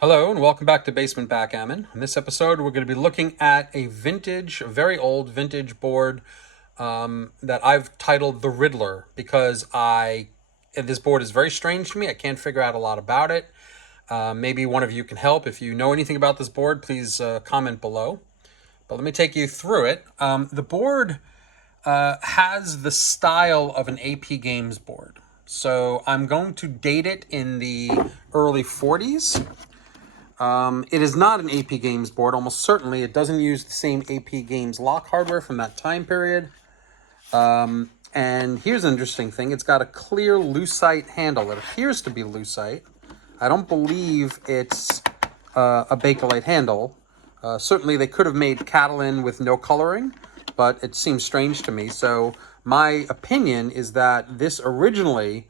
Hello and welcome back to Basement Backgammon. In this episode, we're going to be looking at a very old vintage board that I've titled the Riddler because this board is very strange to me. I can't figure out a lot about it. Maybe one of you can help. If you know anything about this board, please comment below. But let me take you through it. The board has the style of an AP Games board. So I'm going to date it in the early 40s. It is not an AP Games board, almost certainly. It doesn't use the same AP Games lock hardware from that time period. And here's an interesting thing. It's got a clear lucite handle. It appears to be lucite. I don't believe it's a Bakelite handle. Certainly they could have made Catalan with no coloring, but it seems strange to me. So my opinion is that this originally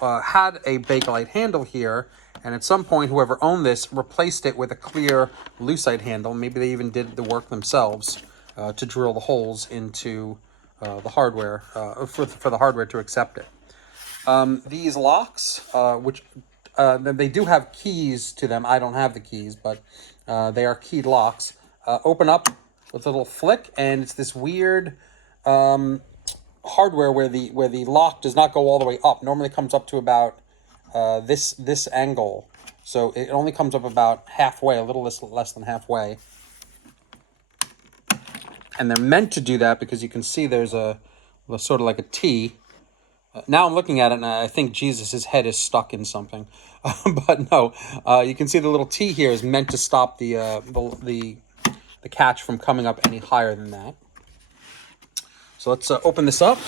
had a Bakelite handle here, and at some point, whoever owned this replaced it with a clear lucite handle. Maybe they even did the work themselves to drill the holes into the hardware for the hardware to accept it. These locks, which they do have keys to them. I don't have the keys, but they are keyed locks. Open up with a little flick, and it's this weird hardware where the lock does not go all the way up. Normally, it comes up to about this angle, so it only comes up about halfway, a little less than halfway. And they're meant to do that because you can see there's a sort of like a T. Now I'm looking at it and I think Jesus's head is stuck in something, but no, you can see the little T here is meant to stop the catch from coming up any higher than that. So let's open this up.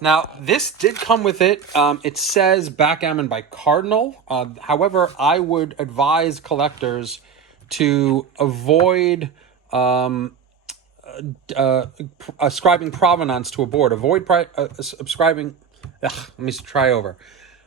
Now, this did come with it. It says Backgammon by Cardinal. However, I would advise collectors to avoid ascribing provenance to a board. Avoid ascribing... let me try over.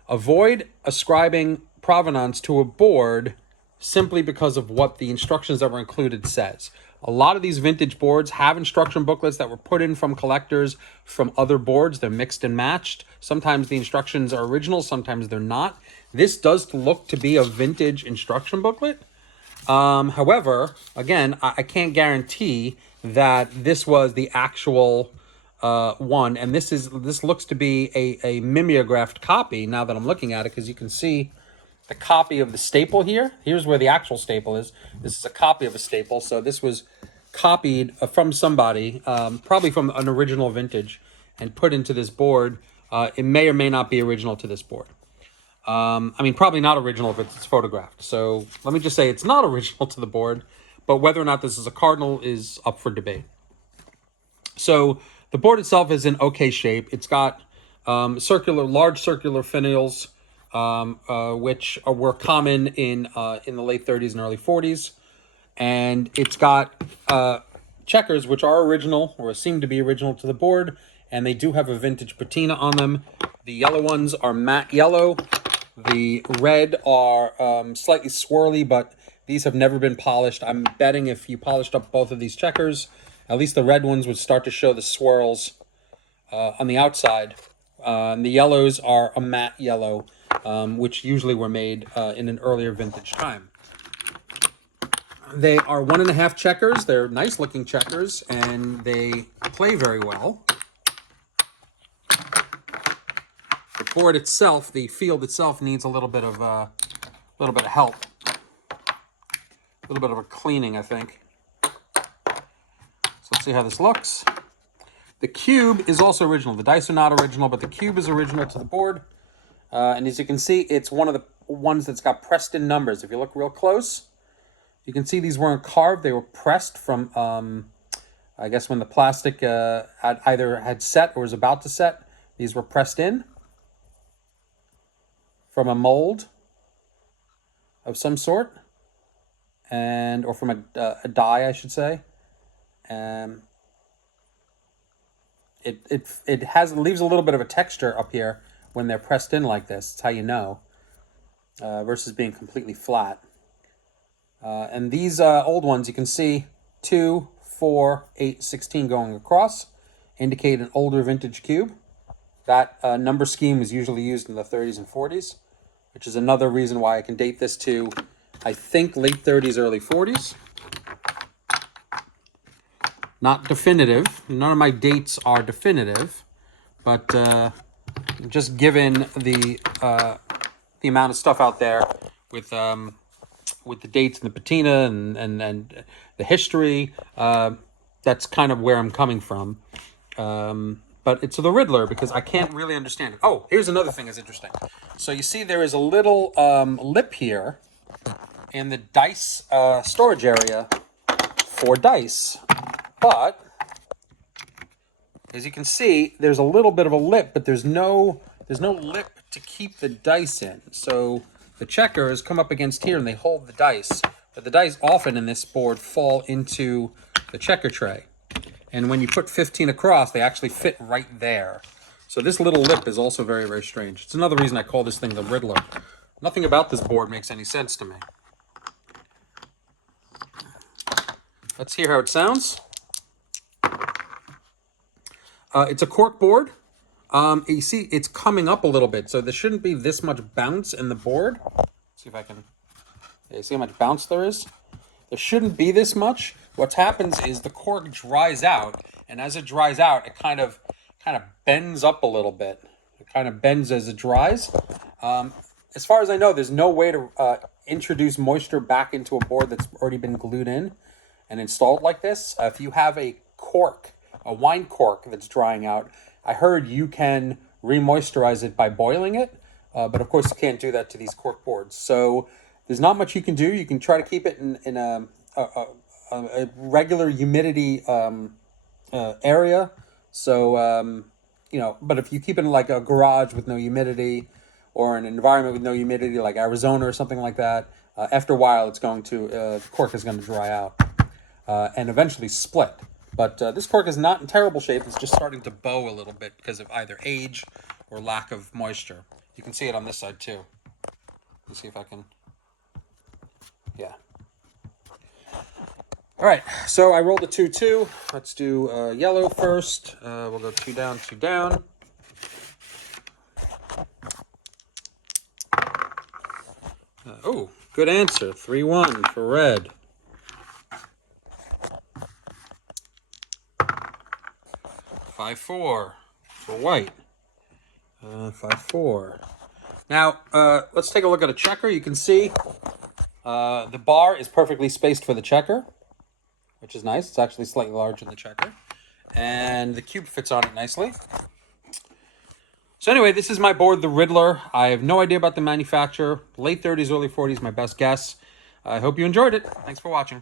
Avoid ascribing provenance to a board simply because of what the instructions that were included says. A lot of these vintage boards have instruction booklets that were put in from collectors from other boards. They're mixed and matched. Sometimes the instructions are original, sometimes they're not. This does look to be a vintage instruction booklet. However, again, I can't guarantee that this was the actual one. And this looks to be a mimeographed copy now that I'm looking at it, because you can see the copy of the staple here. Here's where the actual staple is. This is a copy of a staple. So this was copied from somebody, probably from an original vintage, and put into this board. It may or may not be original to this board. I mean, probably not original if it's photographed. So let me just say it's not original to the board, but whether or not this is a Cardinal is up for debate. So the board itself is in okay shape. It's got large circular finials, which were common in the late 30s and early 40s. And it's got checkers, which are original or seem to be original to the board. And they do have a vintage patina on them. The yellow ones are matte yellow. The red are slightly swirly, but these have never been polished. I'm betting if you polished up both of these checkers, at least the red ones would start to show the swirls on the outside. And the yellows are a matte yellow, which usually were made in an earlier vintage time. They are 1.5 checkers. They're nice looking checkers, and they play very well. The board itself, the field itself, needs a little bit of help, a little bit of a cleaning, I think. So let's see how this looks. The cube is also original. The dice are not original, but the cube is original to the board. And as you can see, it's one of the ones that's got pressed in numbers. If you look real close, you can see these weren't carved. They were pressed from, I guess, when the plastic either had set or was about to set. These were pressed in from a mold of some sort, or from a die, I should say. It leaves a little bit of a texture up here when they're pressed in like this. It's how you know, versus being completely flat. And these old ones, you can see 2, 4, 8, 16 going across, indicate an older vintage cube. That number scheme was usually used in the 30s and 40s. which is another reason why I can date this to, I think, late 30s, early 40s. Not definitive. None of my dates are definitive, but just given the amount of stuff out there with the dates and the patina and the history, that's kind of where I'm coming from. But it's the Riddler because I can't really understand it. Oh, here's another thing that's interesting. So you see there is a little lip here in the dice storage area for dice. But, as you can see, there's a little bit of a lip, but there's no lip to keep the dice in. So the checkers come up against here and they hold the dice. But the dice often in this board fall into the checker tray. And when you put 15 across, they actually fit right there. So this little lip is also very, very strange. It's another reason I call this thing the Riddler. Nothing about this board makes any sense to me. Let's hear how it sounds. It's a cork board. You see, it's coming up a little bit, so there shouldn't be this much bounce in the board. Let's see if I can... Yeah, see how much bounce there is? There shouldn't be this much. What happens is the cork dries out, and as it dries out, it kind of bends up a little bit. It kind of bends as it dries. As far as I know, there's no way to introduce moisture back into a board that's already been glued in and installed like this. If you have a cork, a wine cork that's drying out, I heard you can re-moisturize it by boiling it, but of course you can't do that to these cork boards. So there's not much you can do. You can try to keep it in a regular humidity area. So, but if you keep it in like a garage with no humidity or an environment with no humidity like Arizona or something like that, after a while it's going to, the cork is going to dry out and eventually split. But this cork is not in terrible shape. It's just starting to bow a little bit because of either age or lack of moisture. You can see it on this side too. Let's see if I can... Yeah. All right, so I rolled a 2-2. Let's do yellow first. We'll go 2 down, 2 down. Oh, good answer. 3-1 for red. 5-4 for white. 5-4. Now, let's take a look at a checker. You can see the bar is perfectly spaced for the checker, which is nice. It's actually slightly larger than the checker. And the cube fits on it nicely. So anyway, this is my board, the Riddler. I have no idea about the manufacturer. Late 30s, early 40s, my best guess. I hope you enjoyed it. Thanks for watching.